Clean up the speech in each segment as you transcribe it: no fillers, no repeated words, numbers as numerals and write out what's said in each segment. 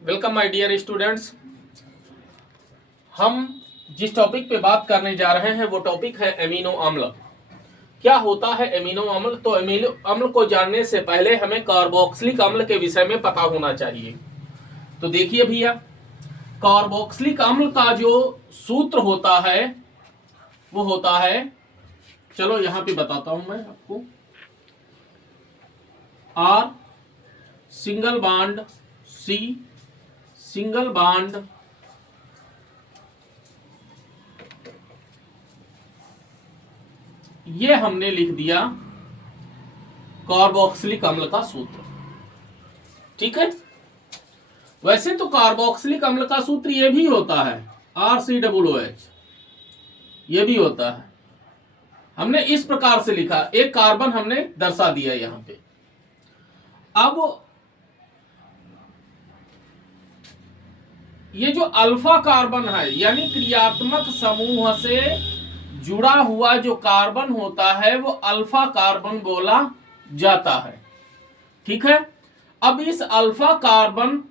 Welcome my dear students. हम जिस topic पे बात करने जा रहे हैं वो टॉपिक है एमिनो अम्ल। क्या होता है एमिनो अम्ल? तो एमिनो अम्ल को जानने से पहले हमें कार्बोक्सिलिक अम्ल के विषय में पता होना चाहिए। तो देखिए भैया, कार्बोक्सिलिक अम्ल का जो सूत्र होता है वो होता है, चलो यहां पे बताता हूं मैं आपको। R single bond C single bond ये हमने लिख दिया कार्बोक्सिलिक अम्ल का सूत्र। ठीक है, वैसे तो कार्बोक्सिलिक अम्ल का सूत्र ये भी होता है, RCOOH, ये भी होता है। हमने इस प्रकार से लिखा, एक कार्बन हमने दर्शा दिया यहां पे। अब ये जो अल्फा कार्बन है यानी क्रियात्मक समूह से जुड़ा हुआ जो कार्बन होता है वो अल्फा कार्बन बोला जाता है। ठीक है, अब इस अल्फा कार्बन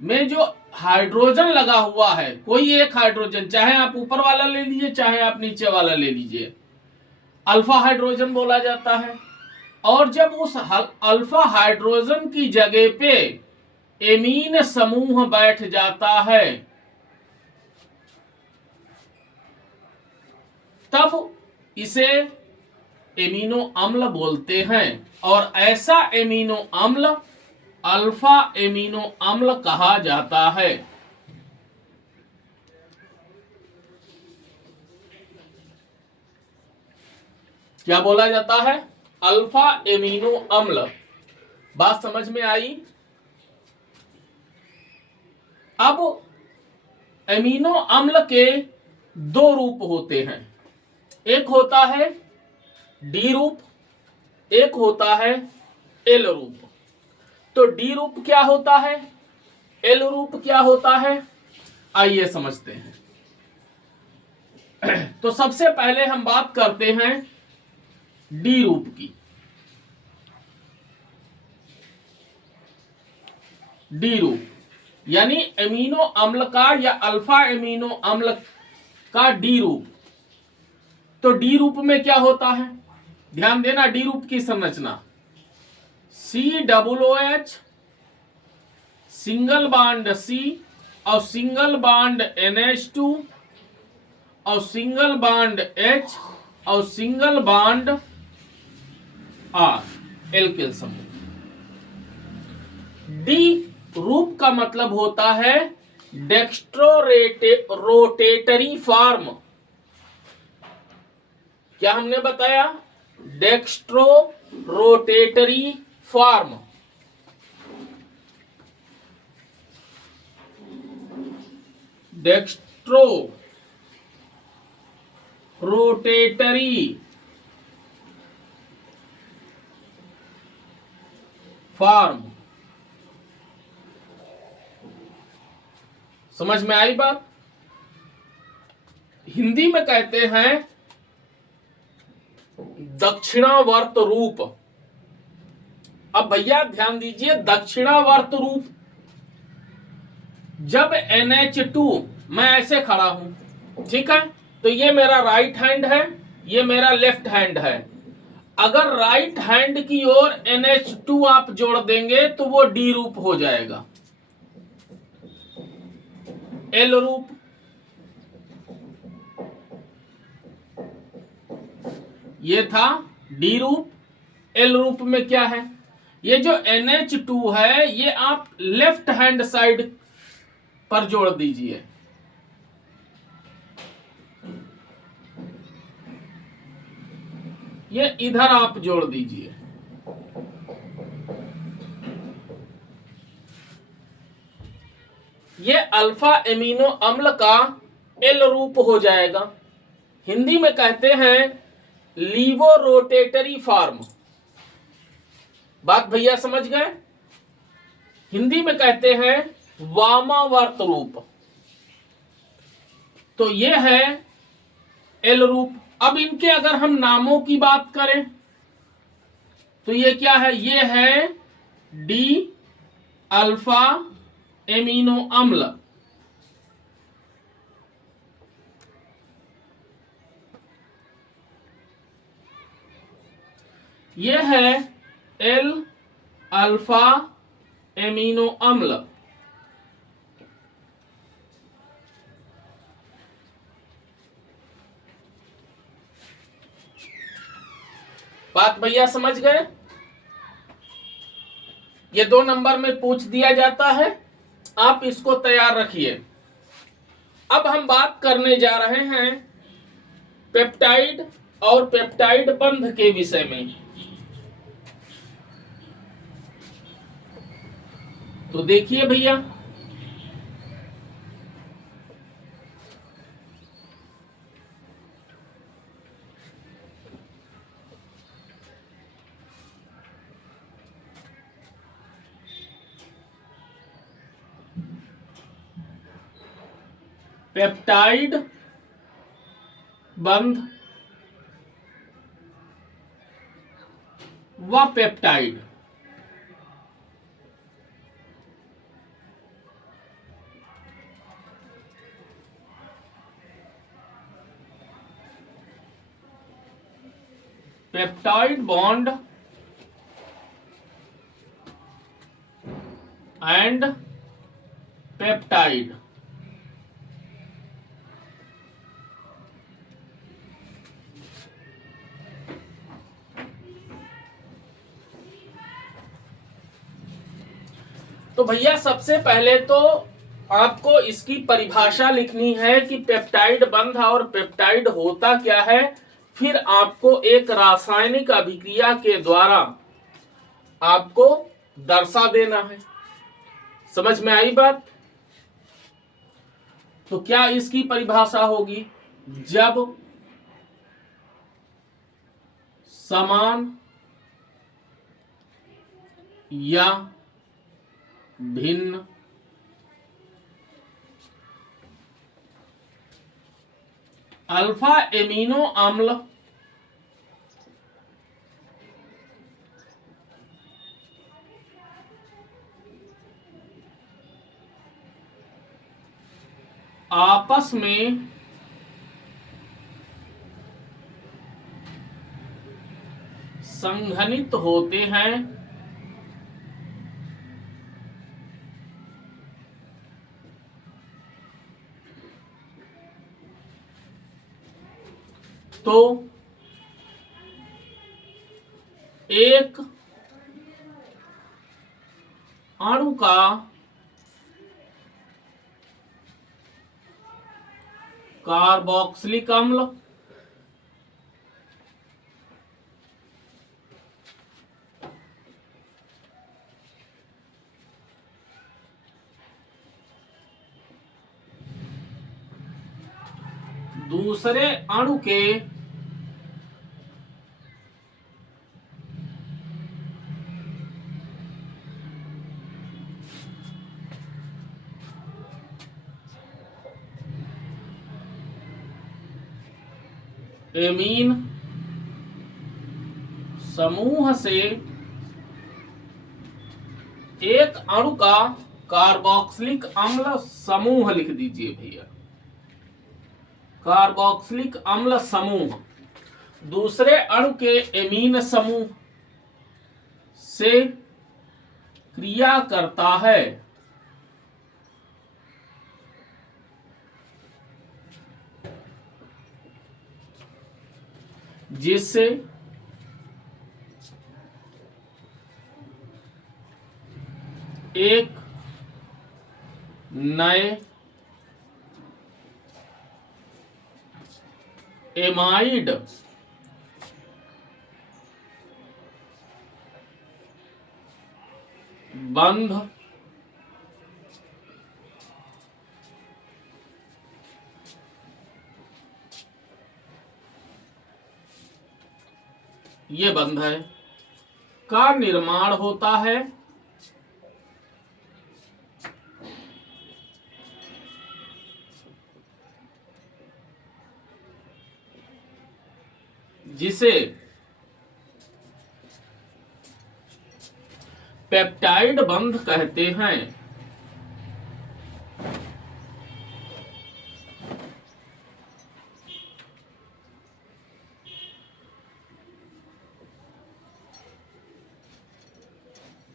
में जो हाइड्रोजन लगा हुआ है, कोई एक हाइड्रोजन, चाहे आप ऊपर वाला ले लीजिए चाहे आप नीचे वाला ले लीजिए, अल्फा हाइड्रोजन बोला जाता है। और जब उस अल्फा हाइड्रोजन की जगह पे एमीन समूह बैठ जाता है तब इसे एमिनो अम्ल बोलते हैं, और ऐसा एमिनो अम्ल अल्फा एमिनो अम्ल कहा जाता है। क्या बोला जाता है? अल्फा एमिनो अम्ल। बात समझ में आई? अब एमिनो अम्ल के दो रूप होते हैं, एक होता है डी रूप, एक होता है एल रूप। तो डी रूप क्या होता है, एल रूप क्या होता है, आइए समझते हैं। तो सबसे पहले हम बात करते हैं डी रूप की। डी रूप यानी एमिनो अम्ल का या अल्फा एमिनो अम्ल का डी रूप। तो डी रूप में क्या होता है, ध्यान देना डी रूप की संरचना, COOH सिंगल बॉन्ड C और सिंगल बॉन्ड NH2 और सिंगल बॉन्ड H और सिंगल बॉन्ड R, एल्किल समूह। डी रूप का मतलब होता है डेक्स्ट्रो रोटेटरी फॉर्म। क्या हमने बताया? Dextrorotatory form. Dextrorotatory form. समझ में आई बात? हिंदी में कहते हैं दक्षिणावर्त रूप। अब भैया ध्यान दीजिए, दक्षिणावर्त रूप, जब NH2, मैं ऐसे खड़ा हूं, ठीक है, तो ये मेरा राइट हैंड है, ये मेरा लेफ्ट हैंड है। अगर राइट हैंड की ओर NH2 आप जोड़ देंगे तो वो डी रूप हो जाएगा। एल रूप, ये था डी रूप। एल रूप में क्या है, ये जो NH2 है ये आप लेफ्ट हैंड साइड पर जोड़ दीजिए। ये इधर आप जोड़ दीजिए। ये अल्फा एमिनो अम्ल का एल रूप हो जाएगा। हिंदी में कहते हैं लीवो रोटेटरी फॉर्म। बात भैया समझ गए? हिंदी में कहते हैं वामावर्त रूप। तो ये है एल रूप। अब इनके अगर हम नामों की बात करें तो ये क्या है, ये है डी अल्फा एमिनो अम्ल, यह है एल अल्फा एमिनो अम्ल। बात भैया समझ गए? ये 2 नंबर में पूछ दिया जाता है, आप इसको तैयार रखिए। अब हम बात करने जा रहे हैं पेप्टाइड और पेप्टाइड बंध के विषय में। तो देखिए भैया, पेप्टाइड बंध व peptide peptide bond and peptide तो भैया सबसे पहले तो आपको इसकी परिभाषा लिखनी है कि पेप्टाइड बंध और पेप्टाइड होता क्या है, फिर आपको एक रासायनिक अभिक्रिया के द्वारा आपको दर्शा देना है। समझ में आई बात? तो क्या इसकी परिभाषा होगी? जब समान या भिन्न अल्फा एमिनो अम्ल आपस में संघनित होते हैं तो एक अणु का कार्बोक्सिलिक अम्ल दूसरे अणु के एमीन समूह से एक अणु का कार्बोक्सिलिक अम्ल समूह लिख दीजिए भैया। कार्बोक्सिलिक अम्ल समूह दूसरे अणु के एमीन समूह से क्रिया करता है, जिससे एक नए एमाइड बंध ये बंध है का निर्माण होता है, जिसे पेप्टाइड बंध कहते हैं।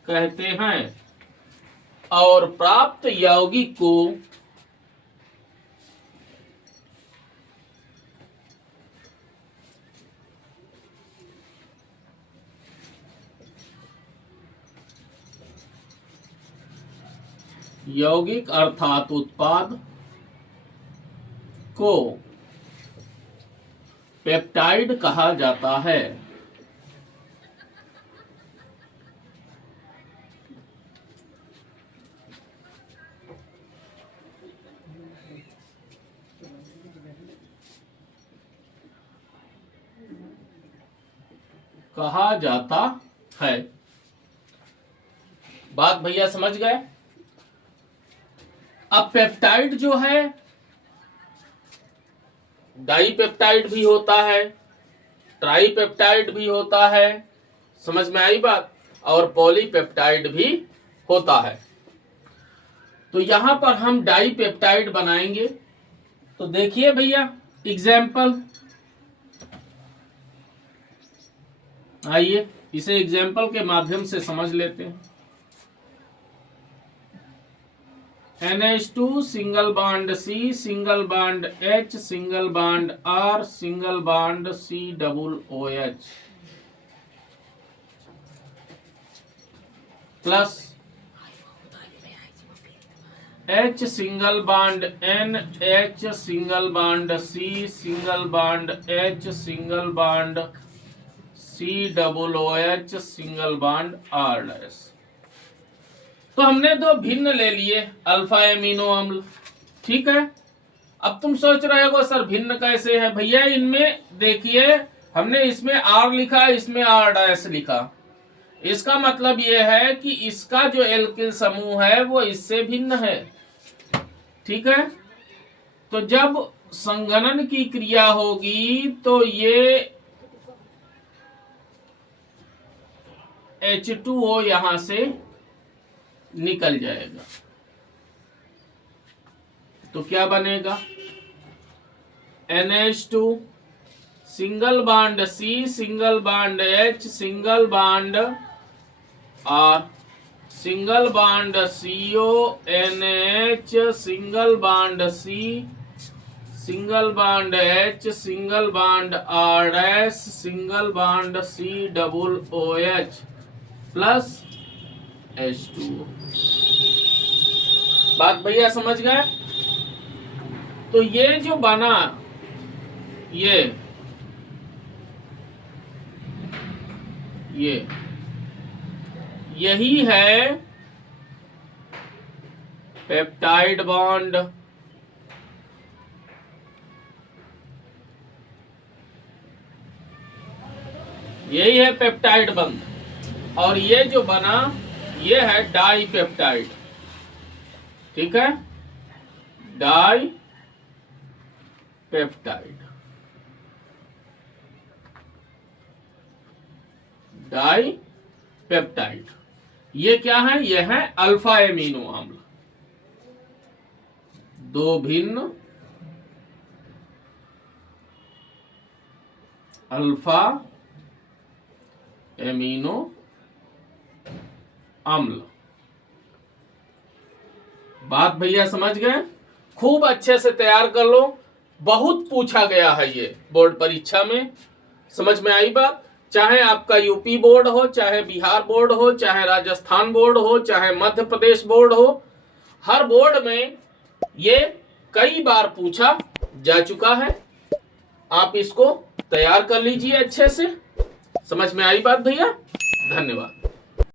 कहते हैं और प्राप्त यौगिक को यौगिक अर्थात उत्पाद को पेप्टाइड कहा जाता है। कहा जाता है। बात भैया समझ गए। अब पेप्टाइड जो है, डाइपेप्टाइड भी होता है, ट्राइपेप्टाइड भी होता है, समझ में आई बात, और पॉलीपेप्टाइड भी होता है। तो यहां पर हम डाइपेप्टाइड बनाएंगे। तो देखिए भैया एग्जाम्पल, आइए इसे एग्जाम्पल के माध्यम से समझ लेते हैं। NH2 single bond C, single bond H, single bond R, single bond COOH plus H single bond N, H single bond C, single bond H, single bond COOH, single bond R'। तो हमने दो भिन्न ले लिए alpha amino अम्ल, ठीक है। अब तुम सोच रहे हो सर भिन्न कैसे है भैया, इनमें देखिए हमने इसमें R लिखा, इसमें R' लिखा। इसका मतलब यह है कि इसका जो एल्किल समूह है वो इससे भिन्न है, ठीक है। तो जब संघनन की क्रिया होगी तो ये H2O यहां से निकल जाएगा। तो क्या बनेगा, NH2 single bond C, single bond H, single bond R, single bond CONH, single bond C, single bond H, single bond R', single bond COOH plus H2O। बात भैया समझ गए। तो ये जो बना ये यही है पेप्टाइड बॉन्ड। यही है पेप्टाइड बॉन्ड, और ये जो बना ये है डाइपेप्टाइड, ठीक है, डाइपेप्टाइड। डाइपेप्टाइड ये क्या है, ये है अल्फा एमिनो अम्ल। दो भिन्न अल्फा एमिनो अम्ल। बात भैया समझ गए। खूब अच्छे से तैयार कर लो, बहुत पूछा गया है ये बोर्ड परीक्षा में, समझ में आई बात। चाहे आपका यूपी बोर्ड हो, चाहे बिहार बोर्ड हो, चाहे राजस्थान बोर्ड हो, चाहे मध्य प्रदेश बोर्ड हो, हर बोर्ड में ये कई बार पूछा जा चुका है। आप इसको तैयार कर लीजिए अच्छे से। समझ में आई बात भैया, धन्यवाद।